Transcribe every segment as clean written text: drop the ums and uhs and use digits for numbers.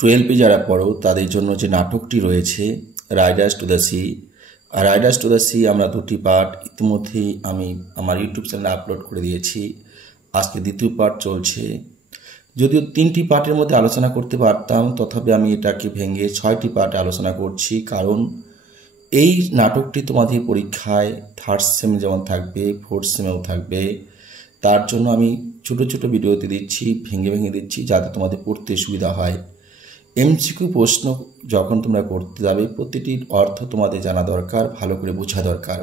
12 যারা পড়ো তাদের জন্য যে নাটকটি রয়েছে রাইডার্স টু দ্য সি। আর রাইডার্স টু দ্য সি আমরা দুটি পার্ট ইতিমধ্যেই আমি আমার ইউটিউব চ্যানেলে আপলোড করে দিয়েছি। আজকে দ্বিতীয় পার্ট চলছে। যদিও 3টি পার্টের মধ্যে আলোচনা করতে পারতাম, তথাপি আমি এটাকে ভেঙে 6টি পার্টে আলোচনা করছি, কারণ এই নাটকটি তোমাদের পরীক্ষায় 3rd সেমে যেমন থাকবে 4th সেমেও থাকবে। তার জন্য আমি ছোট ছোট ভিডিওতে দিচ্ছি, ভেঙে ভেঙে দিচ্ছি, যাতে তোমাদের পড়তে সুবিধা হয়। এমসিকিউ প্রশ্ন যখন তোমরা করতে যাবে প্রতিটির অর্থ তোমাদের জানা দরকার, ভালো করে বোঝা দরকার।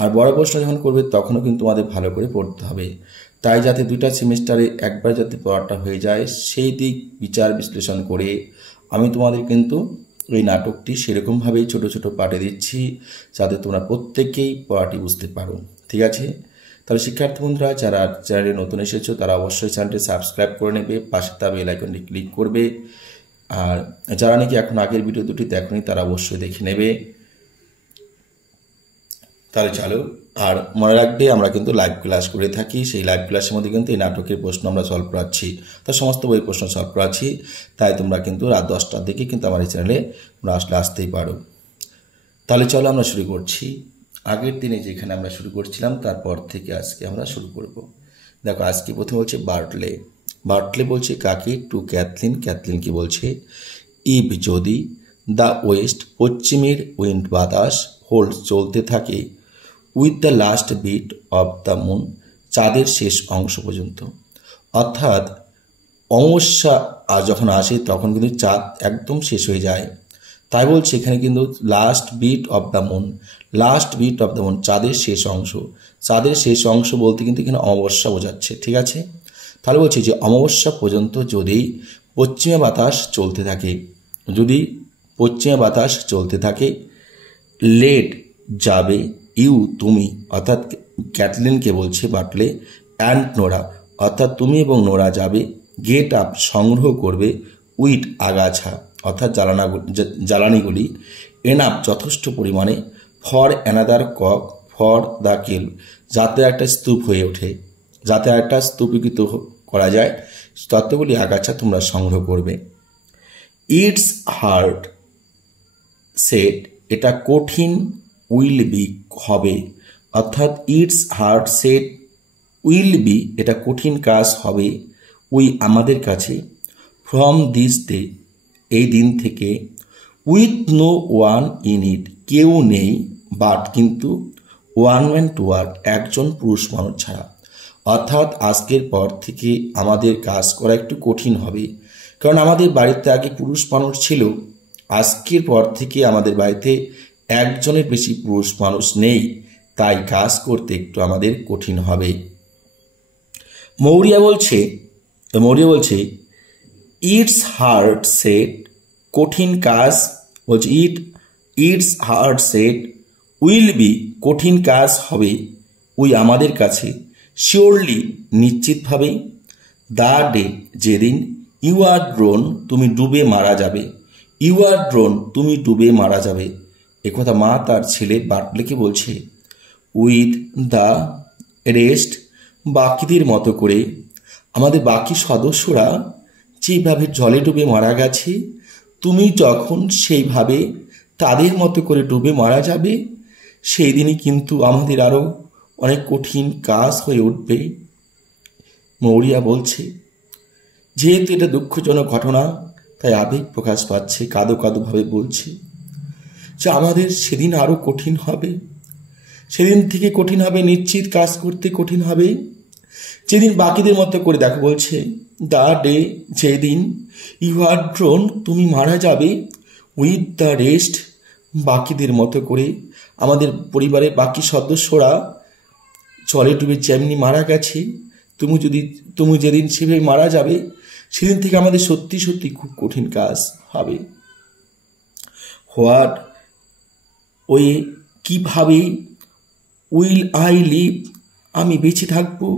আর বড় প্রশ্ন যখন করবে তখনও কিন্তু তোমাদের ভালো করে পড়তে হবে। তাই যাতে 2টা সেমিস্টারে একবার যাতে পড়াটা হয়ে যায় সেই দিক বিচার বিশ্লেষণ করে আমি তোমাদের কিন্তু এই নাটকটি সেরকমভাবেই ছোট ছোট পাঠে দিচ্ছি, যাতে তোমরা প্রত্যেকেই পড়াটি বুঝতে পারো। ঠিক আছে? তাহলে শিক্ষার্থী বন্ধুরা যারা চ্যানেলে নতুন এসেছো তারা অবশ্যই চ্যানেলটি সাবস্ক্রাইব করে নেবে, পাশে থাকা বেল আইকনটি ক্লিক করবে। আর যারা নাকি এখন আগের ভিডিও দুটি দেখনি তারা অবশ্যই দেখে নেবে। তাহলে চলো, আর মনে রাখবে আমরা কিন্তু লাইভ ক্লাস করে থাকি, সেই লাইভ ক্লাসের মধ্যে কিন্তু এই নাটকের প্রশ্ন আমরা সলভ করাচ্ছি, তার সমস্ত বই প্রশ্ন সলভ করাচ্ছি। তাই তোমরা কিন্তু রাত 10টার দিকে কিন্তু আমার এই চ্যানেলে তোমরা আসতেই পারো। তাহলে চলো আমরা শুরু করছি। আগের দিনে যেখানে আমরা শুরু করছিলাম তারপর থেকে আজকে আমরা শুরু করব। দেখো আজকে প্রথমে বলছে বার্টলে। বার্টলে বলছে কাকে? Two Kathleen. ক্যাথলিন কি বলছে? ইফ যদি দ্য ওয়েস্ট পশ্চিমের উইন্ড বাতাস হোল্ড চলতে থাকে with the last bit of the moon চাঁদের শেষ অংশ পর্যন্ত, অর্থাৎ অমাবস্যা যখন আসে তখন কিন্তু চাঁদ একদম শেষ হয়ে যায়। তাই বলছে এখানে কিন্তু last bit of the moon, last bit of the moon চাঁদের শেষ অংশ। চাঁদের শেষ অংশ বলতে কিন্তু এখানে অমাবস্যা বোঝাচ্ছে। ঠিক আছে? তাহলে বলছে যে অমাবস্যা পর্যন্ত যদি পশ্চিমে বাতাস চলতে থাকে, যদি পশ্চিমে বাতাস চলতে থাকে, লেট যাবে ইউ তুমি, অর্থাৎ ক্যাথলিনকে বলছে বার্টলে, অ্যান্ড নোরা, অর্থাৎ তুমি এবং নোরা যাবে, গেট আপ সংগ্রহ করবে, উইট আগাছা অর্থাৎ জ্বালানিগুলি, এনাপ যথেষ্ট পরিমাণে, for another cock for the kale, যাতে একটা স্তূপ হয়ে ওঠে, যাতে একটা স্তূপীকৃত করা যায়, ততগুলি আগাছা তোমরা সংগ্রহ করবে। ইটস হার্ড সেট, এটা কঠিন, উইল বি হবে, অর্থাৎ it's hard set will be, এটা কঠিন কাজ হবে, উই আমাদের কাছে, ফ্রম দিস ডে এই দিন থেকে, with no one in it কেউ নেই, বাট কিন্তু, ওয়ান ম্যান টু ওয়ার্ক একজন পুরুষ মানুষ ছাড়া, অর্থাৎ আজকের পর থেকে আমাদের কাজ করা একটু কঠিন হবে, কারণ আমাদের বাড়িতে আগে পুরুষ মানুষ ছিল, আজকের পর থেকে আমাদের বাড়িতে একজনের বেশি পুরুষ মানুষ নেই, তাই কাজ করতে একটু আমাদের কঠিন হবে। মৌরিয়া বলছে ইটস হার্ড সেট, কঠিন কাজ বলছে, it's hard set will be, কঠিন কাজ হবে, উই আমাদের কাছে, শিওরলি নিশ্চিতভাবে, দ্য ডে যেদিন, ইউ আর ড্রোন তুমি ডুবে মারা যাবে, ইউ আর ড্রোন তুমি ডুবে মারা যাবে। একথা মা তার ছেলে বার্টলেকে বলছে। উইথ দ্য রেস্ট বাকিদের মতো করে, আমাদের বাকি সদস্যরা যেভাবে জলে ডুবে মারা গেছে তুমি যখন সেইভাবে তাদের মতো করে ডুবে মারা যাবে, সেই দিনই কিন্তু আমাদের আরও অনেক কঠিন কাজ হয়ে উঠবে। মৌরিয়া বলছে যেহেতু এটা দুঃখজনক ঘটনা তাই আবেগ প্রকাশ পাচ্ছে, কাঁদো কাঁদোভাবে বলছে যে আমাদের সেদিন আরও কঠিন হবে, সেদিন থেকে কঠিন হবে, নিশ্চিত কাজ করতে কঠিন হবে, যেদিন বাকিদের মতো করে, দেখো বলছে দ্য ডে যেদিন, ইউ আর ড্রোন তুমি মারা যাবে, উইথ দ্য রেস্ট বাকিদের মতো করে, আমাদের পরিবারের বাকি সদস্যরা জলে ডুবে যেমনি মারা গেছে, তুমি যেদিন সেভাবে মারা যাবে, সেদিন থেকে আমাদের সত্যি সত্যি খুব কঠিন কাজ হবে। হোয়াট ওয়ে কীভাবে, উইল আই লিভ আমি বেঁচে থাকবো,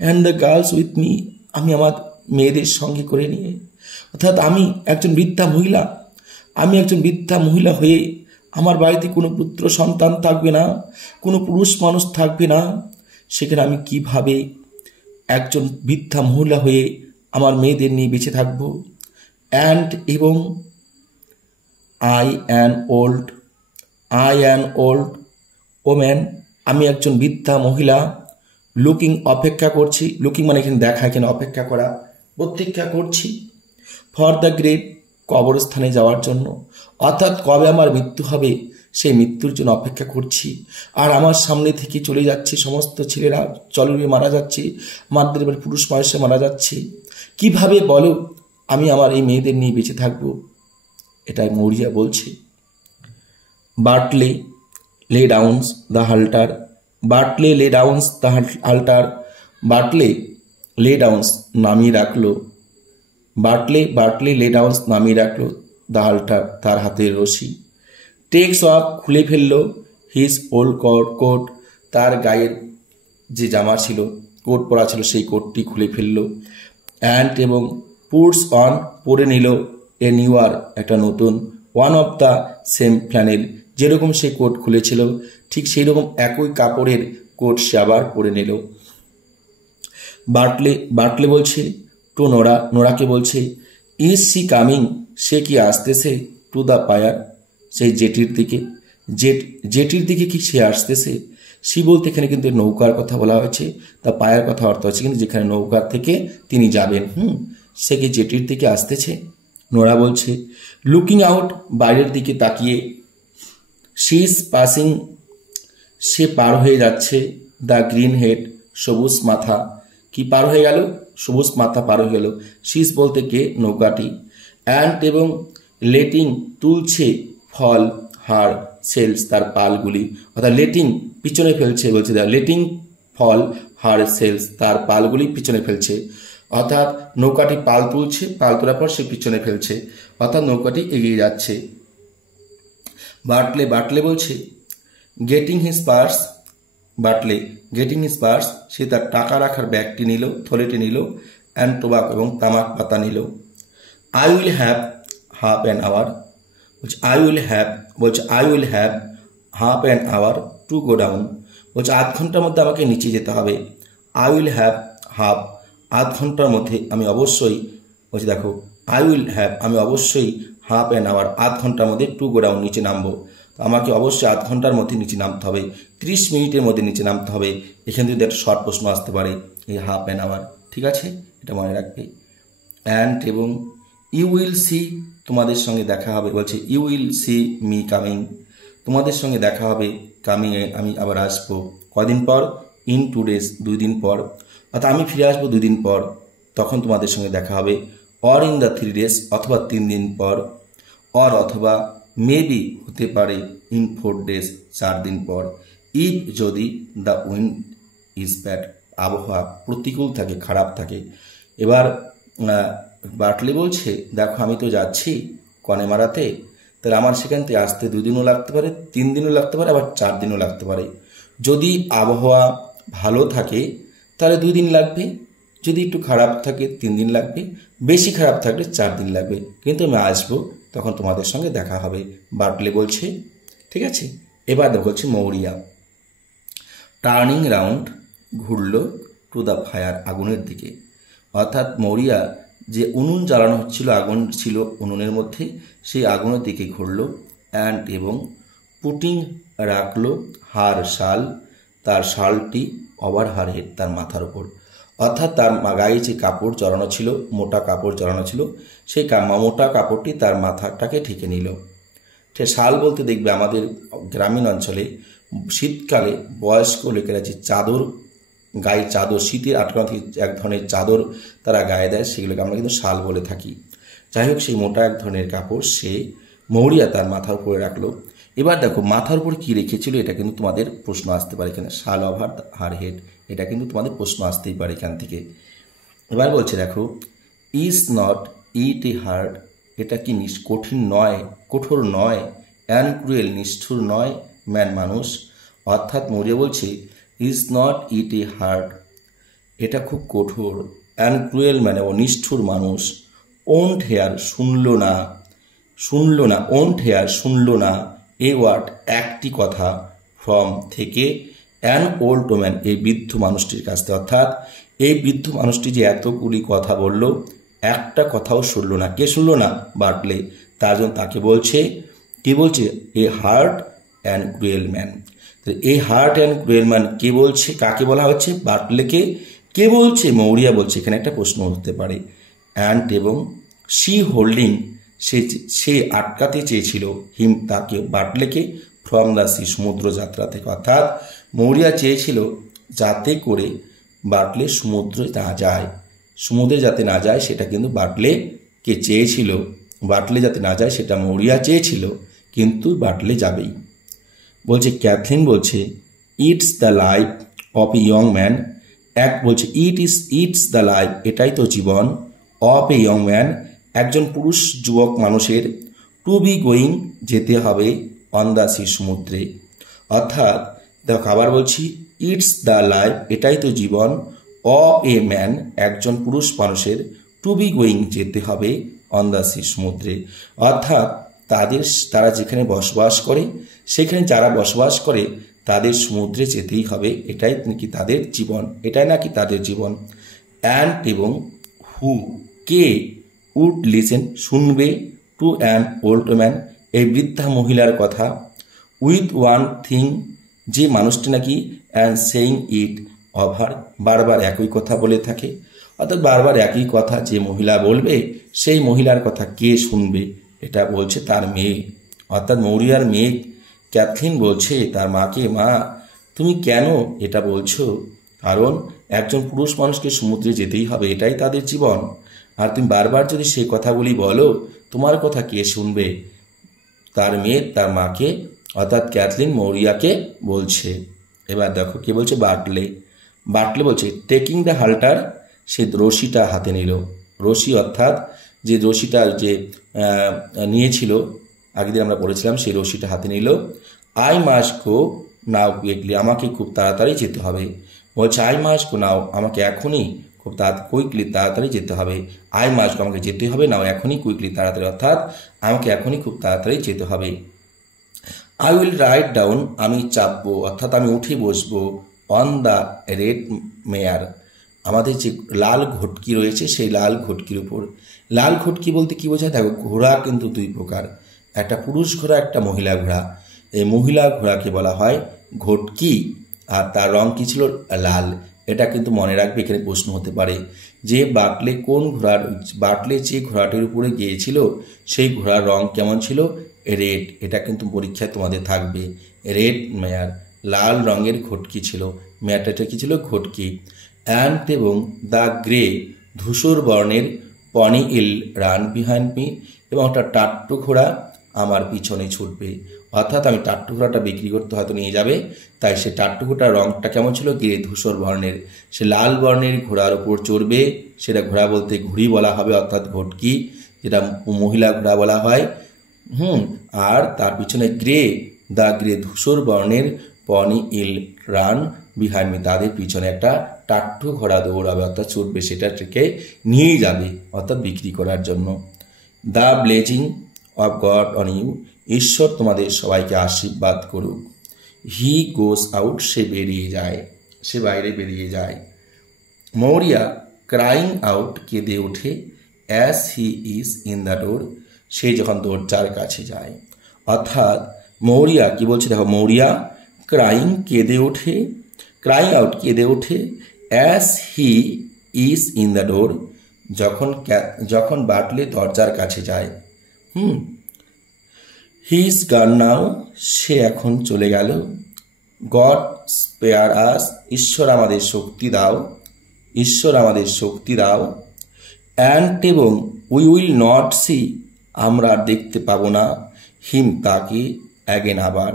and the girls with me আমি আমার মেয়েদের সঙ্গে করে নিয়ে, অর্থাৎ আমি একজন বৃদ্ধা মহিলা হয়ে আমার বাড়িতে কোনো পুত্র সন্তান থাকবে না, কোনো পুরুষ মানুষ থাকবে না, সেখানে আমি কিভাবে একজন বৃদ্ধা মহিলা হয়ে আমার মেয়েদের নিয়ে বেঁচে থাকবো। অ্যান্ড এবং আই অ্যান ওল্ড ওম্যান, আমি একজন বৃদ্ধা মহিলা, লুকিং অপেক্ষা করছি, লুকিং মানে এখানে দেখা, এখানে অপেক্ষা করা, প্রতীক্ষা করছি, ফর দ্য গ্রেভ কবরস্থানে যাওয়ার জন্য, অর্থাৎ কবে আমার মৃত্যু হবে সেই মৃত্যুর জন্য অপেক্ষা করছি। আর আমার সামনে থেকে চলে যাচ্ছে সমস্ত ছেলেরা, চলে মারা যাচ্ছে, মারদের বাড়ি পুরুষ মানুষে মারা যাচ্ছে, কিভাবে বলো আমি আমার এই মেয়েদের নিয়ে বেঁচে থাকবো? এটাই মৌরিয়া বলছে। বার্টলে লে ডাউন্স দ্য হাল্টার, বার্টলে লে ডাউন্স দ্য হাল্টার, বার্টলে লে ডাউন্স নামিয়ে রাখলো, বার্টলে লে ডাউন্স নামিয়ে রাখলো দ্য হাল্টার তার হাতের রশি, টেক্স অফ খুলে ফেললো হিজ ওল্ড কোট তার গায়ের যে জামা ছিল, কোট পরা ছিল সেই কোটটি খুলে ফেললো, অ্যান্ড এবং পুটস অন পরে নিল এ নিউয়ার একটা নতুন, one of the same flannel, যেরকম সে কোট খুলেছিল ঠিক সেই রকম একই কাপড়ের কোট সে আবার পরে নিল। বার্টলে বলছে টু নোরাকে বলছে, ইজ সি কামিং, সে কি আসতেছে, টু দ্য পায়ার, সেই জেটির দিকে কি সে আসতেছে? সি বলতে এখানে কিন্তু নৌকার কথা বলা হয়েছে, তা পায়ার কথা অর্থ হচ্ছে কিন্তু যেখানে নৌকার থেকে তিনি যাবেন, সে কি জেটির দিকে আসতেছে? নোরা বলছে লুকিং আউট, বাইরের দিকে তাকিয়ে, শি ইজ পাসিং, সে পার হয়ে যাচ্ছে, দ্য গ্রিন হেড, সবুজ মাথা, কি পার হয়ে গেল? সবুজ মাথা পার হয়ে গেল। শীষ বলতে কে? নৌকাটি। অ্যান্ড এবং লেটিং তুলছে, ফল হার সেলস তার পালগুলি, অর্থাৎ লেটিং পিছনে ফেলছে বলছে, লেটিং ফল হার সেলস তার পালগুলি পিছনে ফেলছে, অর্থাৎ নৌকাটি পাল তুলছে, পাল তোলার পর সে পিছনে ফেলছে, অর্থাৎ নৌকাটি এগিয়ে যাচ্ছে। বার্টলে বলছে getting his purse, getting his purse, সে তার টাকা রাখার ব্যাগটি নিল, থলেটি নিল, অ্যান্ড টোবাক এবং তামাক পাতা নিল। I will have half an hour, বলছে I will have half an hour to go down, বলছে আধ ঘন্টার মধ্যে আমাকে নিচে যেতে হবে। আই উইল হ্যাভ হাফ, আধ ঘন্টার মধ্যে আমি অবশ্যই, বলছে দেখো আই উইল হ্যাভ, আমি অবশ্যই হাফ অ্যান আওয়ার, আধ ঘন্টার মধ্যে টু গো ডাউন, নিচে নামবো, আমাকে অবশ্যই আধ ঘন্টার মধ্যে নিচে নামতে হবে, 30 মিনিটের মধ্যে নিচে নামতে হবে। এখানে যদি একটা শর্ট প্রশ্ন আসতে পারে, এই হাফ অ্যান আওয়ার, ঠিক আছে, এটা মনে রাখবে। অ্যান্ড এবং ইউ উইল সি, তোমাদের সঙ্গে দেখা হবে, বলছে you will see me coming, তোমাদের সঙ্গে দেখা হবে, কামিং আমি আবার আসবো, কদিন পর, ইন 2 days 2 দিন পর, অর্থাৎ আমি ফিরে আসবো 2 দিন পর, তখন তোমাদের সঙ্গে দেখা হবে। অর ইন দ্য 3 days, অথবা 3 দিন পর, অর অথবা মেবি হতে পারে, ইন 4 days 4 দিন পর, ইফ যদি দ্য উইন্ড ইজ ব্যাড, আবহাওয়া প্রতিকূল থাকে, খারাপ থাকে। এবার বার্টলে বলছে দেখো আমি তো যাচ্ছি কনেমারাতে, তাহলে আমার সেখান থেকে আসতে 2 দিনও লাগতে পারে, 3 দিনও লাগতে পারে, আবার 4 দিনও লাগতে পারে। যদি আবহাওয়া ভালো থাকে তাহলে 2 দিন লাগবে, যদি একটু খারাপ থাকে 3 দিন লাগবে, বেশি খারাপ থাকলে 4 দিন লাগবে, কিন্তু আমি আসবো, তখন তোমাদের সঙ্গে দেখা হবে, বার্টলে বলছে, ঠিক আছে। এবার দেখো হচ্ছে মৌরিয়া, টার্নিং রাউন্ড, ঘুরলো, টু দ্য ফায়ার, আগুনের দিকে, অর্থাৎ মৌরিয়া যে উনুন জ্বালানো হচ্ছিল, আগুন ছিল উনুনের মধ্যে, সেই আগুনের দিকে ঘুরলো, অ্যান্ড এবং পুটিং রাখলো হার শাল, তার শালটি ওভার হার হেড, তার মাথার উপর, অর্থাৎ তার গায়ে যে কাপড় জড়ানো ছিল, মোটা কাপড় জড়ানো ছিল, সেই মোটা কাপড়টি তার মাথাটাকে ঢেকে নিল। ঠিক শাল বলতে দেখবে আমাদের গ্রামীণ অঞ্চলে শীতকালে বয়স্ক লোকেরা যে চাদর, গায়ে চাদর, শীতের আটকানো থেকে এক ধরনের চাদর তারা গায়ে দেয়, সেগুলোকে আমরা কিন্তু শাল বলে থাকি। যাই হোক, সেই মোটা এক ধরনের কাপড় সে মৌরিয়া তার মাথার উপরে রাখলো। এবার দেখো মাথার উপরে কী রেখেছিল, এটা কিন্তু তোমাদের প্রশ্ন আসতে পারে এখানে, শাল ওভার হার হেড, এটা কিন্তু তোমাদের প্রশ্ন আসতেই পারে এখান থেকে। এবার বলছে দেখো is not it A hard, এটা কি কঠিন নয়, কঠোর নয়, অ্যান ক্রুয়েল, নিষ্ঠুর নয়, ম্যান মানুষ, অর্থাৎ মৌরিয়া বলছে is not it A hard, এটা খুব কঠোর, অ্যান ক্রুয়েল মানে নিষ্ঠুর মানুষ, ওন্ট হেয়ার, শুনল না, ওন্ট হেয়ার, শুনল না, এ ওয়ার্ড, একটি কথা, ফ্রম থেকে, অ্যান ওল্ড ওম্যান, এই বৃদ্ধ মানুষটির কাছ থেকে, অর্থাৎ এই বৃদ্ধ মানুষটি যে এতগুলি কথা বলল, একটা কথাও শুনলো না। কে শুনলো না? বার্টলে। তার জন্য তাকে বলছে, কে বলছে? এ হার্ড অ্যান্ড ক্রুয়েল ম্যান। এই হার্ড অ্যান্ড ক্রুয়েল ম্যান কে বলছে? কাকে বলা হচ্ছে? বার্টলেকে। কে বলছে? মৌরিয়া বলছে। এখানে একটা প্রশ্ন হতে পারে। অ্যান্ড এবং সি হোল্ডিং, সে আটকাতে চেয়েছিল হিম, তাকে, বার্টলেকে, ফ্রম দ্য সি, সমুদ্র যাত্রা থেকে। অর্থাৎ মৌরিয়া চেয়েছিল যাতে করে বার্টলে সমুদ্রে না যায়, সমুদ্রে যাতে না যায় সেটা কিন্তু বার্টলেকে চেয়েছিল। বার্টলে যাতে না যায় সেটা মৌরিয়া চেয়েছিল, কিন্তু বার্টলে যাবেই। বলছে ক্যাথলিন বলছে it's the life of a young man. এক বলছে ইটস দ্য লাইফ, এটাই তো জীবন, অফ এ ইয়ং ম্যান, একজন পুরুষ যুবক মানুষের, টু বি গোয়িং, যেতে হবে, অন দ্য সি, সমুদ্রে। অর্থাৎ দেখো আবার বলছি, ইটস দ্য লাইফ, এটাই তো জীবন, অফ এ ম্যান, একজন পুরুষ মানুষের, টু বি গোয়িং, যেতে হবে, অন দ্য সি, সমুদ্রে। অর্থাৎ তারা যেখানে বসবাস করে, সেখানে যারা বসবাস করে তাদের সমুদ্রে যেতেই হবে, এটাই নাকি তাদের জীবন, এটাই নাকি তাদের জীবন। অ্যান্ড এবং হু, কে, উড লিসেন, শুনবে, টু অ্যান ওল্ড ম্যান, এই বৃদ্ধা মহিলার কথা, উইথ ওয়ান থিং, যে মানুষটি নাকি, অ্যান্ড সেইং ইট ওভার, বারবার একই কথা বলে থাকে। অর্থাৎ বারবার একই কথা যে মহিলা বলবে, সেই মহিলার কথা কে শুনবে? এটা বলছে তার মেয়ে, অর্থাৎ মৌরিয়ার মেয়ে ক্যাথলিন বলছে তার মাকে, মা তুমি কেন এটা বলছো? কারণ একজন পুরুষ মানুষকে সমুদ্রে যেতেই হবে, এটাই তাদের জীবন, আর তুমি বারবার যদি সেই কথাগুলি বলো, তোমার কথা কে শুনবে? তার মেয়ে তার মাকে, অর্থাৎ ক্যাথলিন মৌরিয়াকে বলছে। এবার দেখো কে বলছে? বার্টলে বলছে টেকিং দ্য হাল্টার, সে রশিটা হাতে নিল। রশি অর্থাৎ যে রশিটা যে নিয়েছিল, আগের আমরা পড়েছিলাম, সেই রশিটা হাতে নিল। I must go now quickly, আমাকে খুব তাড়াতাড়ি যেতে হবে। বলছে আই মাস্ট গো নাও, আমাকে এখনই খুব কুইকলি, তাড়াতাড়ি যেতে হবে। আই মাস্ট গো, আমাকে যেতে হবে, নাও এখনই, কুইকলি, তাড়াতাড়ি, অর্থাৎ আমাকে এখনই খুব তাড়াতাড়ি যেতে হবে। আই উইল রাইট ডাউন, আমি চাপবো, অর্থাৎ আমি উঠে বসবো, অন দ্য রেড মেয়ার, আমাদের যে লাল ঘটকি রয়েছে সেই লাল ঘটকির উপর। লাল ঘটকি বলতে কি বোঝায়? দেখো ঘোড়া কিন্তু দুই প্রকার, একটা পুরুষ ঘোড়া, একটা মহিলা ঘোড়া। এই মহিলা ঘোড়াকে বলা হয় ঘটকি, আর তার রং কি ছিল? লাল। এটা কিন্তু মনে রাখবে, এখানে প্রশ্ন হতে পারে যে বার্টলে যে ঘোড়াটির উপরে গিয়েছিল সেই ঘোড়ার রং কেমন ছিল? রেড। এটা কিন্তু পরীক্ষায় তোমাদের থাকবে। রেড মেয়ার, লাল রঙের ঘটকি ছিল, মেয়ারটা কি ছিল? ঘটকি। অ্যান্ড এবং দ্য গ্রে, ধূসর বর্ণের, পনি ইল রান বিহাইন্ড মি, এবং একটা টাট্টু ঘোড়া আমার পিছনে ছুটবে। অর্থাৎ আমি টাট্টু ঘোড়াটা বিক্রি করতে হয়তো নিয়ে যাবে, তাই সে টাট্টু ঘোড়ার রংটা কেমন ছিল? গ্রে, ধূসর বর্ণের। সে লাল বর্ণের ঘোড়ার উপর চড়বে, সেটা ঘোড়া বলতে ঘুড়ি বলা হবে, অর্থাৎ ঘটকি, যেটা মহিলা ঘোড়া বলা হয়। আর তার পিছনে দ্য গ্রে, ধূসর বর্ণের, পনি ইল রান বিহাইন্ড মি, তাদের পিছনে একটা টাট্টু ঘোড়া দৌড়াবে, অর্থাৎ ছুটবে, সেটাকে নিয়েই যাবে, অর্থাৎ বিক্রি করার জন্য। The blessing of God on you, ঈশ্বর তোমাদের সবাইকে আশীর্বাদ করুক। হি গোস আউট, সে বেরিয়ে যায়, সে বাইরে বেরিয়ে যায়। মৌরিয়া ক্রাইং আউট, কেঁদে ওঠে, as he is in the door, সে যখন দরজার কাছে যায়। অর্থাৎ মৌরিয়া কি বলছে? দেখো মৌরিয়া ক্রাইং, কেঁদে ওঠে, ক্রাইং আউট, কেঁদে ওঠে, as he is in the ডোর, যখন বার্টলে দরজার কাছে যায়। হি ইজ গন নাও, সে এখন চলে গেল। গড স্পেয়ার আস, ঈশ্বর আমাদের শক্তি দাও, ঈশ্বর আমাদের শক্তি দাও। অ্যান্ড এবং উই উইল নট সি, আমরা দেখতে পাবো না, হিম, তাকে, অ্যাগেন, আবার।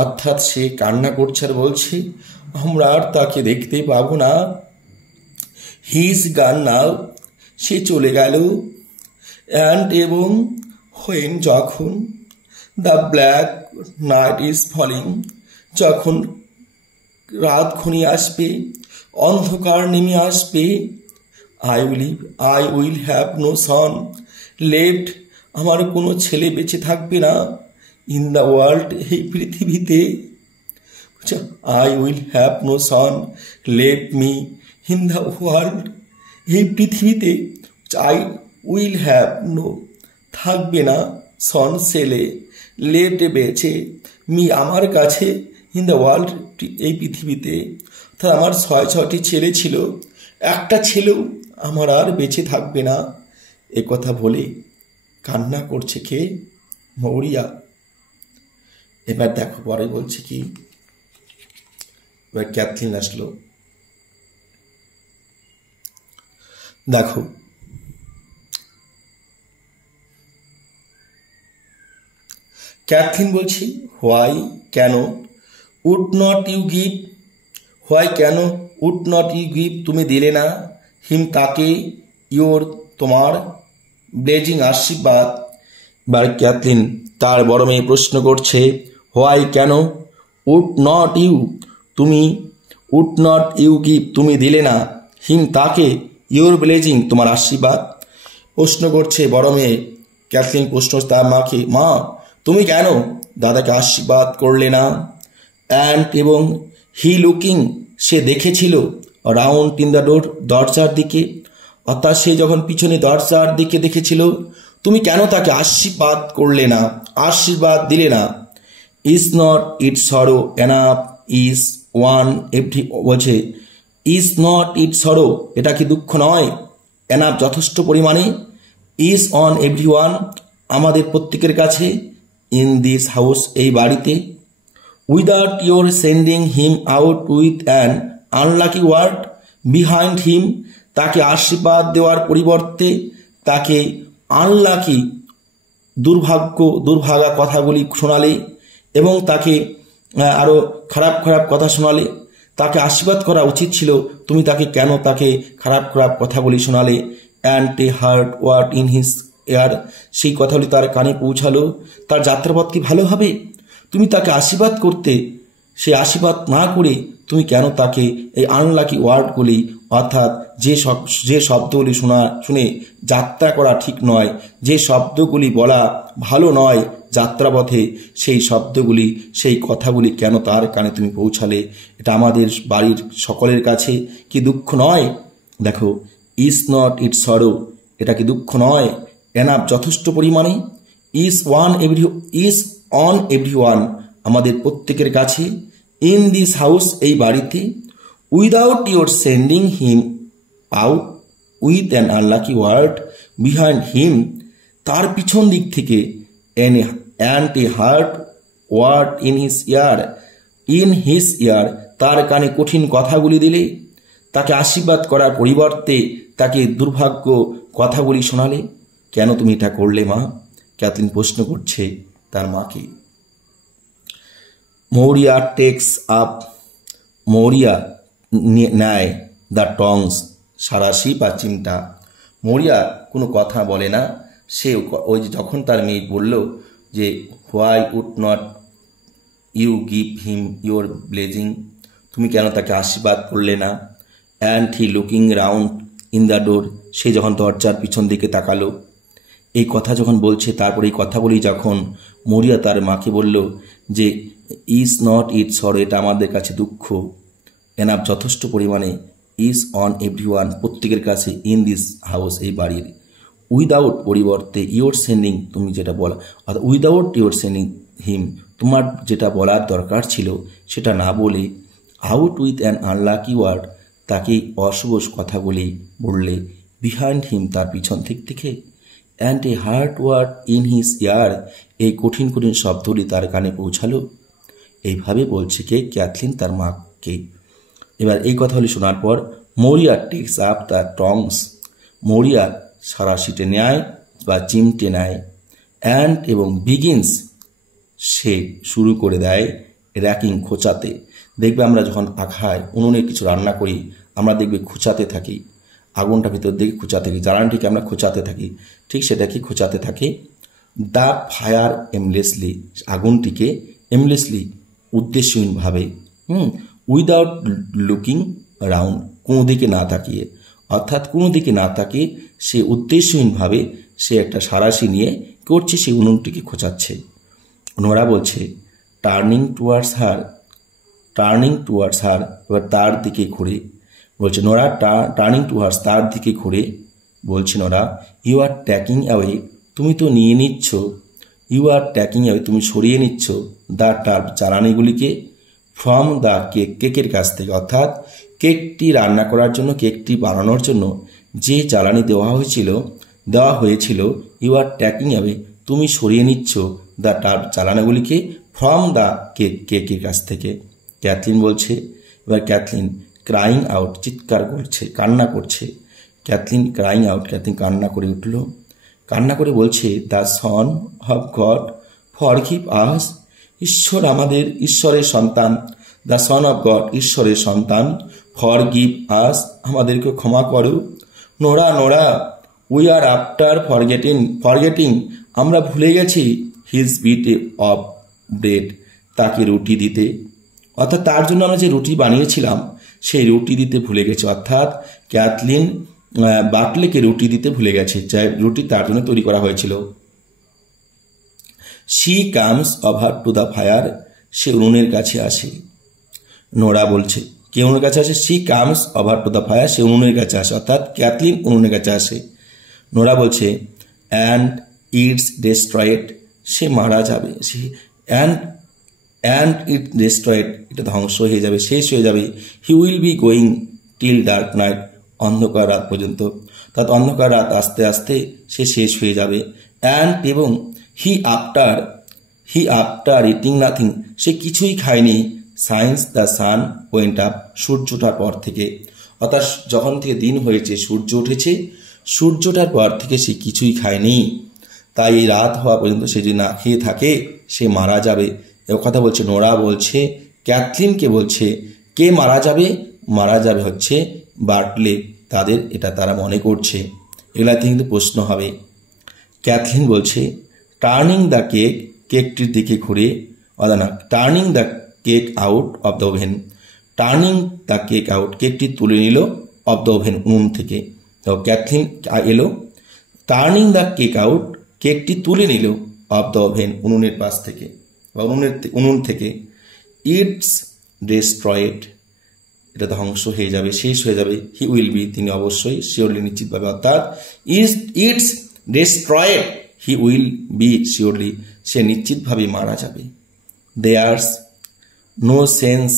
অর্থাৎ সে কান্না করছে আর বলছে আমরা আর তাকে দেখতে পাবো না। হি ইজ গন নাও, সে চলে গেল। অ্যান্ড এবং হোয়েন, যখন, the black night is falling, যখন রাত ঘনিয়ে আসবে, অন্ধকার নেমে আসবে। I will have no son left, আমার কোনো ছেলে বেঁচে থাকবে না। ইন দ্য ওয়ার্ল্ড, এই পৃথিবীতে। I will have no son left me in the world, এই পৃথিবীতে। উইল হ্যাভ নো থাকবে না, সন ছেলে, লেট বেঁচে, মি আমার কাছে, ইন দ্য ওয়ার্ল্ড এই পৃথিবীতে। অর্থাৎ আমার 6টি ছেলে ছিল, একটা ছেলেও আমার আর বেঁচে থাকবে না। এ কথা বলে কান্না করছে কে? মৌরিয়া। এবার দেখো পরে বলছে কি, এবার ক্যাথলিন আসলো। দেখো ক্যাথলিন বলছি, হোয়াই কেন, would not you give, why কেন, উড নট ইউ গিভ তুমি দিলে না, হিম তাকে, ইয়োর তোমার, ব্লেজিং আশীর্বাদ। এবার ক্যাথলিন তার বড় মেয়ে প্রশ্ন করছে, হোয়াই কেন, উড নট ইউ তুমি, উড নট ইউ গিভ তুমি দিলে না, হিম তাকে, ইয়োর ব্লেজিং তোমার আশীর্বাদ। প্রশ্ন করছে বড় মেয়ে ক্যাথলিন, প্রশ্ন তার মাকে, মা তুমি কেন দাদাকে আশীর্বাদ করলে না? অ্যান্ড এবং হি লুকিং সে দেখেছিল, রাউন্ড ইন দ্য ডোর দরজার দিকে, অর্থাৎ সে যখন পিছনে দরজার দিকে দেখেছিল, তুমি কেন তাকে আশীর্বাদ করলে না, আশীর্বাদ দিলে না? ইজ নট ইট সরো এনাফ, ইজ ওয়ান এভরি বলছে, ইজ নট ইট সরো এটা কি দুঃখ নয়, এনাফ যথেষ্ট পরিমাণে, ইজ অন এভরি ওয়ান আমাদের প্রত্যেকের কাছে, ইন দিস হাউস এই বাড়িতে, without your sending him out with an unlucky word behind him তাকে আশীর্বাদ দেওয়ার পরিবর্তে তাকে আনলাকি দুর্ভাগা কথাগুলি শোনালে এবং তাকে আরও খারাপ খারাপ কথা শোনালে। তাকে আশীর্বাদ করা উচিত ছিল, তুমি তাকে কেন তাকে খারাপ খারাপ কথাগুলি শোনালে? And a hard word in his ear সেই কথাগুলি তার কানে পৌঁছালো। তার যাত্রাপথ কি ভালো হবে? তুমি তাকে আশীর্বাদ করতে, সে আশীর্বাদ না করে তুমি কেন তাকে এই আনলাকি ওয়ার্ডগুলি, অর্থাৎ যে শব্দগুলি শুনে যাত্রা করা ঠিক নয়, যে শব্দগুলি বলা ভালো নয় যাত্রাপথে, সেই শব্দগুলি সেই কথাগুলি কেন তার কানে তুমি পৌঁছালে? এটা আমাদের বাড়ির সকলের কাছে কি দুঃখ নয়? দেখো, ইজ নট ইট সরো এটা কি দুঃখ নয়? এনাফ যথেষ্ট পরিমাণে, ইজ অন এভরি ওয়ান আমাদের প্রত্যেকের কাছে, ইন দিস হাউস এই বাড়িতে, without your sending him out with an unlucky word behind him তার পিছন দিক থেকে, and a hard word in his ear তার কানে কঠিন কথাগুলি দিলে, তাকে আশীর্বাদ করার পরিবর্তে তাকে দুর্ভাগ্য কথাগুলি শোনালে। কেন তুমি এটা করলে মা? ক্যাথলিন প্রশ্ন করছে তার মাকে। মৌরিয়া টেক্স আপ, মৌরিয়া নেয় দ্য টংস সারাশি বা চিমটা। মৌরিয়া কোনো কথা বলে না। সে ওই যে যখন তার মেয়ে বলল যে why would not you give him your blessing তুমি কেন তাকে আশীর্বাদ করলে না? And he looking round in the door সে যখন দরজার পিছন দিকে তাকালো। এই কথা যখন বলছে, তারপর এই কথাগুলি যখন মৌরিয়া তার মাকে বলল যে ইজ নট ইট সরো এটা আমাদের কাছে দুঃখ, এনাফ যথেষ্ট পরিমাণে, ইজ অন এভরি ওয়ান প্রত্যেকের কাছে, ইন দিস হাউস এই বাড়ির, উইদাউট পরিবর্তে ইউর সেন্ডিং তুমি যেটা বলা, অর্থাৎ উইদাউট ইউর সেন্ডিং হিম তোমার যেটা বলার দরকার ছিল সেটা না বলে, out with an unlucky word তাকে অশুভ কথাগুলি বললে, বিহাইন্ড হিম তার পিছন থেকে, and a hard word in his ear এই কঠিন কঠিন শব্দগুলি তার কানে পৌঁছালো। এইভাবে বলছে কে? ক্যাথলিন তার মাকে। এবার এই কথাগুলি শোনার পর Maurya takes up the tongs Maurya সারাশিটে নেয় বা চিমটে নেয়, অ্যান্ড এবং বিগিনস সে শুরু করে দেয় র্যাকিং খোঁচাতে। দেখবে আমরা যখন আখায় উনুনে কিছু রান্না করি আমরা দেখবে খোঁচাতে থাকি, আগুনটা ভিতর দিকে খোঁচাতে থাকি, জ্বালানিটিকে আমরা খোঁচাতে থাকি, ঠিক সেটা কি খোঁচাতে থাকে। দ্য ফায়ার এমলেসলি আগুনটিকে, এমলেসলি উদ্দেশ্যহীনভাবে, উইদাউট লুকিং রাউন্ড কোনো দিকে না তাকিয়ে, অর্থাৎ কোনো দিকে না তাকিয়ে সে উদ্দেশ্যহীনভাবে সে একটা সারাশি নিয়ে করছে, সে উনুনটিকে খোঁচাচ্ছে। নোরা বলছে টার্নিং টুয়ার্ডস হার, এবার তার দিকে ঘুরে বলছে, নোরা টার্নিং টুয়ার্ডস তার দিকে ঘুরে বলছেন ওরা, ইউ আর ট্যাকিং অ্যাওয়ে, তুমি তো নিয়ে নিচ্ছ, ইউ আর ট্যাকিং অ্যাওয়ে, তুমি সরিয়ে নিচ্ছ দ্য টার্ব, জ্বালানিগুলিকে, ফ্রম দ্য কেক, কেকের কাছ থেকে, অর্থাৎ কেকটি রান্না করার জন্য, কেকটি বানানোর জন্য যে জ্বালানি দেওয়া হয়েছিল, ইউ আর ট্যাকিং অ্যাওয়ে, তুমি সরিয়ে নিচ্ছ দ্য টার্ব, জ্বালানিগুলিকে, ফ্রম দ্য কেক, কেকের কাছ থেকে। ক্যাথলিন বলছে, এবার ক্যাথলিন ক্রাইং আউট, চিৎকার করছে, কান্না করছে। ক্যাথলিন ক্রাইং আউট, ক্যাথলিন কান্না করে উঠল, কান্না করে বলছে, the son of God forgive us, ঈশ্বর আমাদের, ঈশ্বরের সন্তান, দ্য সন অফ গড, ঈশ্বরের সন্তান, ফরগিভ আস, আমাদেরকে ক্ষমা করো। Nora, Nora, we are after forgetting, আমরা ভুলে গেছি, হিজ বিট অফ ব্রেড, তাকে রুটি দিতে, অর্থাৎ তার জন্য আমরা যে রুটি বানিয়েছিলাম সেই রুটি দিতে ভুলে গেছে, অর্থাৎ ক্যাথলিন বাটলেকে রুটি দিতে ভুলে গেছে, যা রুটি তার জন্য তৈরি করা হয়েছিল। She comes over to the fire, সে উনুনের কাছে আসে। নোরা বলছে, কে উনুনের কাছে আসে? She comes over to the fire, সে উনুনের কাছে আসে, অর্থাৎ ক্যাথলিন উনুনের কাছে আসে। নোরা বলছে, অ্যান্ড ইটস ডেস্ট্রয়েড, সে মারা যাবে, সে অ্যান্ড ইট ডেস্ট্রয়েড, এটা ধ্বংস হয়ে যাবে, শেষ হয়ে যাবে। হি will be going till dark night, অন্ধকার রাত পর্যন্ত, অর্থাৎ অন্ধকার রাত আস্তে আস্তে সে শেষ হয়ে যাবে। অ্যান্ড এবং হি আফটার ইটিং নাথিং, সে কিছুই খায়নি, since the sun went up, সূর্য ওঠার পর থেকে, অর্থাৎ যখন থেকে দিন হয়েছে, সূর্য উঠেছে, সূর্য ওঠার পর থেকে সে কিছুই খায়নি, তাই এই রাত হওয়া পর্যন্ত সে যদি না খেয়ে থাকে সে মারা যাবে। এ কথা বলছে নোরা, বলছে ক্যাথলিনকে, বলছে কে মারা যাবে? মারা যাবে হচ্ছে বার্টলে, তারা মনে করছে। এগুলাতে কিন্তু প্রশ্ন হবে। ক্যাথলিন বলছে, টার্নিং দ্য কেক, কেকটির দিকে ঘুরে, না, turning the cake out of the oven, turning the cake out, কেকটি তুলে নিল অফ দ্য ওভেন, উনুন থেকে। তো ক্যাথলিন এলো, টার্নিং দ্য কেক আউট, কেকটি তুলে নিল অফ দ্য ওভেন, উনুনের পাশ থেকে বা উনুন থেকে। ইটস ডেস্ট্রয়েড, এটা ধ্বংস হয়ে যাবে, শেষ হয়ে যাবে। হি উইল বি, তিনি অবশ্যই, শিওরলি, নিশ্চিতভাবে, অর্থাৎ it's destroyed, he will be, surely, সে নিশ্চিতভাবে মারা যাবে। দেয়ার্স নো সেন্স,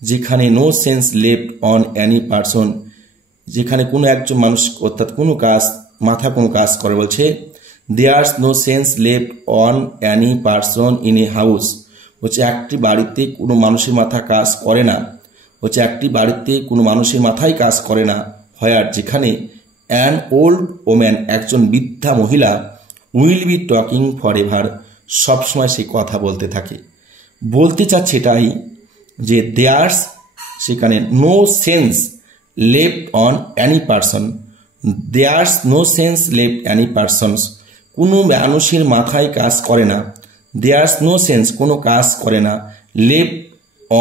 যেখানে no sense left on any person, যেখানে কোনো একজন মানুষ, অর্থাৎ কোনো কাজ করে, বলছে there's no sense left on any person in a house, বলছে একটি বাড়িতে কোনো মানুষের মাথা কাজ করে না, বলছে একটি বাড়িতে কোনো মানুষের মাথায় কাজ করে না, হোয়ার, যেখানে অ্যান ওল্ড ওম্যান, একজন বৃদ্ধা মহিলা, will be talking for ever, সবসময় সে কথা বলতে থাকে। বলতে চাচ্ছে এটাই যে দেয়ার্স, সেখানে no sense left on any person, there's no sense left any persons, কোনো মানুষের মাথায় কাজ করে না, দেয়ার্স নো সেন্স, কোনো কাজ করে না, লেফট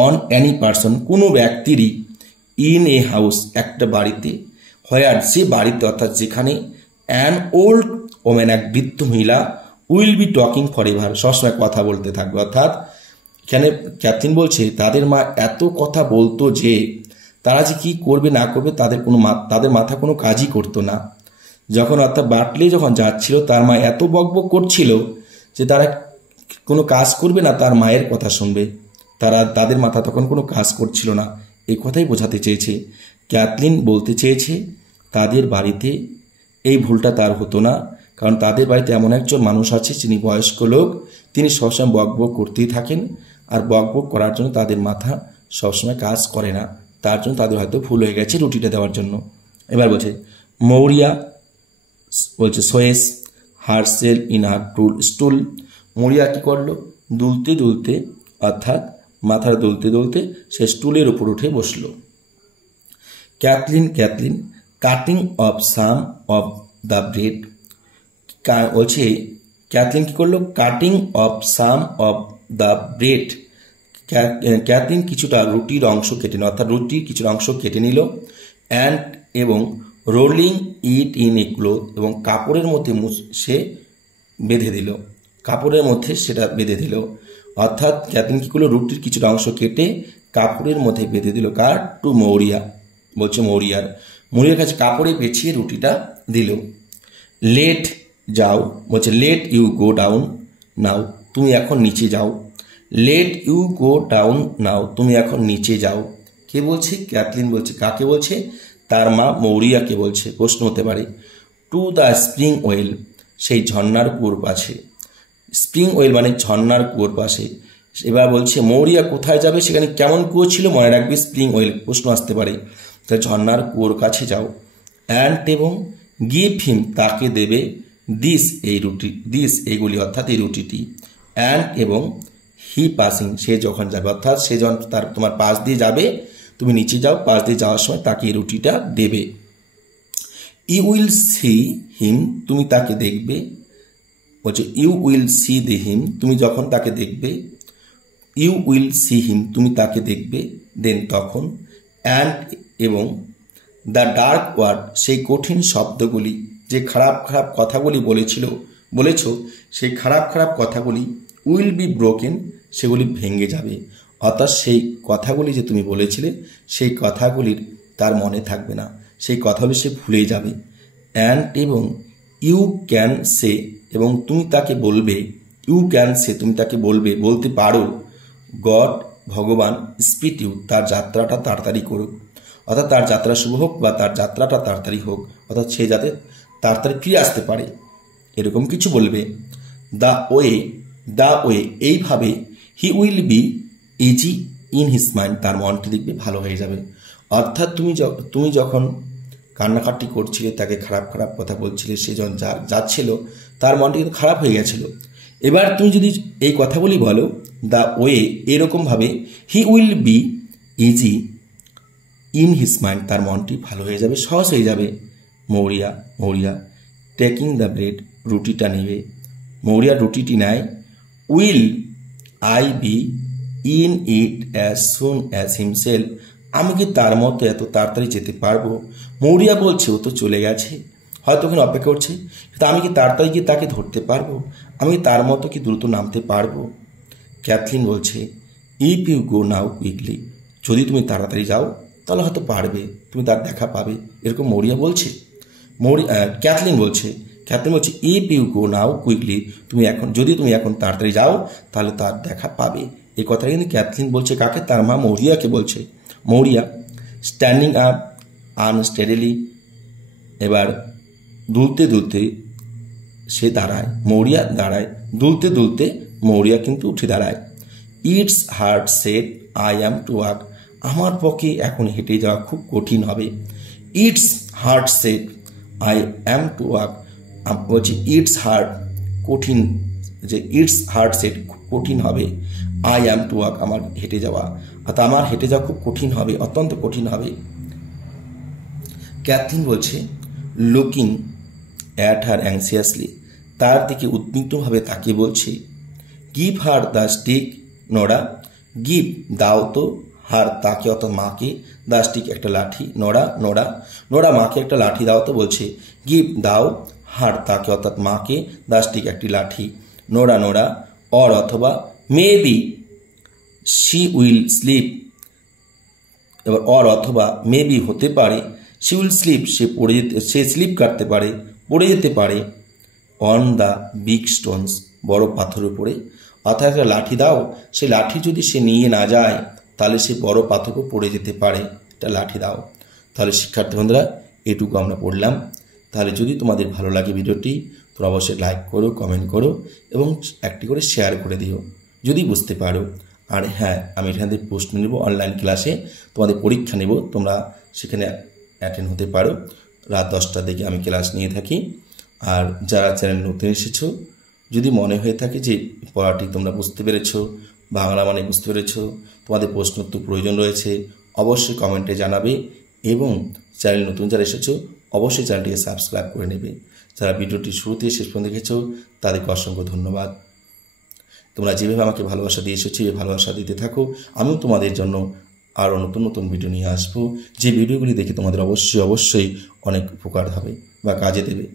অন অ্যানি পারসন, কোনো ব্যক্তিরই, ইন এ হাউস, একটা বাড়িতে, হোয়ার, সে বাড়িতে, অর্থাৎ যেখানে, অ্যান ওল্ড ওম্যান, এক বৃদ্ধ মহিলা, will be talking for ever, সবসময় কথা বলতে থাকবে। অর্থাৎ এখানে ক্যাথলিন বলছে তাদের মা এত কথা বলতো যে তারা যে কি করবে না করবে তাদের মাথা কোনো কাজই করতো না। যখন, অর্থাৎ বাটলে যখন যাচ্ছিল, তার মা এত বকবক করছিল যে তারা কোনো কাজ করবে না, তার মায়ের কথা শুনবে, তাদের মাথা তখন কোনো কাজ করছিল না। এই কথাই বোঝাতে চেয়েছে ক্যাথলিন, বলতে চেয়েছে তাদের বাড়িতে এই ভুলটা তার হতো না, কারণ তাদের বাড়িতে এমন একজন মানুষ আছে যিনি বয়স্ক লোক, তিনি সবসময় বকবক করতেই থাকেন, আর বকবক করার জন্য তাদের মাথা সবসময় কাজ করে না, তার জন্য তাদের হয়তো ভুল হয়ে গেছে রুটিটা দেওয়ার জন্য। এবার বলছে মৌরিয়া, বলছে sways herself in her stool, Maurya কী করলো? দুলতে দুলতে, অর্থাৎ মাথা দুলতে দুলতে সে স্টুলের উপর উঠে বসলো। Cathleen cutting of some of the bread, বলছে ক্যাথলিন কী করলো? Cutting of some of the bread, Cathleen কিছুটা রুটির অংশ কেটে নিল, অর্থাৎ রুটির কিছুটা অংশ কেটে নিল, অ্যান্ড এবং rolling it in a cloth, এবং কাপড়ের মধ্যে সে বেঁধে দিল, কাপড়ের মধ্যে সেটা বেঁধে দিল। অর্থাৎ ক্যাথলিন কী করলো? রুটির কিছুটা অংশ কেটে কাপড়ের মধ্যে বেঁধে দিল। কার? টু মৌরিয়া, বলছে মৌরিয়ার কাছে কাপড়ে পেঁচিয়ে রুটিটা দিল, লেট যাও বলছে let you go down now, তুমি এখন নিচে যাও। Let you go down now, তুমি এখন নিচে যাও। কে বলছে? ক্যাথলিন বলছে। কাকে বলছে? তার মা মৌরিয়াকে বলছে। প্রশ্ন হতে পারে টু দ্য স্প্রিং ওয়েল, সেই ঝর্ণার কুয়োর পাশে। স্প্রিং ওয়েল মানে ঝর্ণার কুয়োর পাশে। এবার বলছে মৌরিয়া কোথায় যাবে, সেখানে কেমন কুয়ো ছিল, মনে রাখবে স্প্রিং ওয়েল। প্রশ্ন আসতে পারে, তাহলে ঝর্ণার কুয়োর কাছে যাও। অ্যান্ড এবং গিভ হিম, তাকে দেবে, দিস এই রুটি, দিস এইগুলি অর্থাৎ এই রুটিটি। অ্যান্ড এবং হি পাসিং, সে যখন যাবে অর্থাৎ সে যখন তোমার পাশ দিয়ে যাবে, তুমি নিচে যাও, পাশ দিয়ে যাওয়ার সময় তাকে এই রুটিটা দেবে। ইউ উইল সি হিম, তুমি তাকে দেখবে। বলছে ইউ উইল সি দি হিম, তুমি যখন তাকে দেখবে। ইউ উইল সি হিম, তুমি তাকে দেখবে। দেন তখন। অ্যান্ড এবং দ্য ডার্ক ওয়ার্ড, সেই কঠিন শব্দগুলি, যে খারাপ খারাপ কথাগুলি বলেছ, সেই খারাপ খারাপ কথাগুলি উইল বি ব্রোকেন, সেগুলি ভেঙে যাবে। অর্থাৎ সেই কথাগুলি যে তুমি বলেছিলে, সেই কথাগুলির তার মনে থাকবে না, সেই কথাগুলি সে ভুলে যাবে। অ্যান্ড এবং ইউ ক্যান সে, এবং তুমি তাকে বলবে। ইউ ক্যান সে, তুমি তাকে বলবে, বলতে পারো। গড, ভগবান, স্পিড ইউ, তার যাত্রাটা তাড়াতাড়ি করুক, অর্থাৎ তার যাত্রা শুভ হোক বা তার যাত্রাটা তাড়াতাড়ি হোক, অর্থাৎ সে যাতে তাড়াতাড়ি ফিরে আসতে পারে, এরকম কিছু বলবে। দ্য ওয়ে, এইভাবে। হি will be easy in his mind, তার মনটি দেখবে ভালো হয়ে যাবে। অর্থাৎ তুমি যখন কান্নাকাটি করছিলে, তাকে খারাপ খারাপ কথা বলছিলে, সে যখন যাচ্ছিল তার মনটি কিন্তু খারাপ হয়ে গেছিল। এবার তুমি যদি এই কথাগুলি বলো, দ্য ওয়ে, এরকমভাবে, হি will be easy in his mind, তার মনটি ভালো হয়ে যাবে, সহজ হয়ে যাবে। মৌরিয়া টেকিং দ্য ব্রেড, রুটিটা নেবে। মৌরিয়া রুটিটি নেয়। Will I be in it as soon as himself, আমি কি তার মতো এত তাড়াতাড়ি যেতে পারবো? মৌরিয়া বলছে ও তো চলে গেছে, হয়তো ওখানে অপেক্ষা করছে, কিন্তু আমি কি তাড়াতাড়ি গিয়ে তাকে ধরতে পারবো? আমি কি তার মতো কি দ্রুত নামতে পারবো? ক্যাথলিন বলছে if you go now quickly, যদি তুমি তাড়াতাড়ি যাও তাহলে হয়তো পারবে, তুমি তার দেখা পাবে, এরকম মৌরিয়া বলছে। ক্যাথলিন বলছে if you go now quickly, যদি তুমি এখন তাড়াতাড়ি যাও তাহলে তার দেখা পাবে। এই কথাটা কিন্তু ক্যাথলিন বলছে কাকে? তার মা মৌরিয়াকে বলছে। মৌরিয়া স্ট্যান্ডিং আপ আনস্টেডিলি, এবার দুলতে দুলতে সে দাঁড়ায়। মৌরিয়া দাঁড়ায়, দুলতে দুলতে মৌরিয়া কিন্তু উঠে দাঁড়ায়। It's hard said I am to walk, আমার পক্ষে এখন হেঁটে যাওয়া খুব কঠিন হবে। It's hard said I am to walk, বলছি ইটস হার্ড, কঠিন, যে ইটস হার্ড সেড কঠিন হবে, আই অ্যাম টু ওয়াক, আমার হেঁটে যাওয়া, অর্থাৎ আমার হেঁটে যাওয়া খুব কঠিন হবে, অত্যন্ত কঠিন হবে। ক্যাথলিন বলছে লুকিং অ্যাট হার অ্যাংসিয়াসলি, তার দিকে উদ্বিগ্নভাবে তাকিয়ে বলছে give her the stick Nora, give দাও তো, হার তাকে অর্থাৎ মাকে, দ্য স্টিক একটা লাঠি, নোরা মাকে একটা লাঠি দাও তো, বলছে গিভ দাও, হার তাকে অর্থাৎ মাকে, দ্য স্টিক একটি লাঠি। নোরা অর অথবা মেবি শি উইল স্লিপ, এবার অর অথবা মেবি হতে পারে, শি উইল স্লিপ, সে স্লিপ কাটতে পারে, পড়ে যেতে পারে, অন দ্য বিগ স্টোনস, বড় পাথরের উপরে। অর্থাৎ একটা লাঠি দাও, সে লাঠি যদি সে নিয়ে না যায় তাহলে সে বড় পাথরও পড়ে যেতে পারে, একটা লাঠি দাও। তাহলে শিক্ষার্থী বন্ধুরা এটুকু আমরা পড়লাম। তাহলে যদি তোমাদের ভালো লাগে ভিডিওটি, তোমরা অবশ্যই লাইক করো, কমেন্ট করো এবং একটি করে শেয়ার করে দিও যদি বুঝতে পারো। আর হ্যাঁ, আমি এখান থেকে প্রশ্ন নেব, অনলাইন ক্লাসে তোমাদের পরীক্ষা নেব, তোমরা সেখানে অ্যাটেন্ড হতে পারো। রাত 10টার দিকে আমি ক্লাস নিয়ে থাকি। আর যারা চ্যানেল নতুন এসেছো, যদি মনে হয়ে থাকে যে পড়াটি তোমরা বুঝতে পেরেছো, বাংলা মানে বুঝতে পেরেছো, তোমাদের প্রশ্ন উত্তর প্রয়োজন রয়েছে, অবশ্যই কমেন্টে জানাবে। এবং চ্যানেল নতুন যারা এসেছো অবশ্যই চ্যানেলটিকে সাবস্ক্রাইব করে নেবে। যারা ভিডিওটি শুরুতে শেষ পর্যন্ত দেখেছো তাদেরকে অসংখ্য ধন্যবাদ। তোমরা যেভাবে আমাকে ভালোবাসা দিয়ে এসেছো, এই ভালোবাসা দিতে থাকো, আমিও তোমাদের জন্য আরও নতুন নতুন ভিডিও নিয়ে আসবো, যে ভিডিওগুলি দেখে তোমাদের অবশ্যই অনেক উপকার হবে বা কাজে দেবে।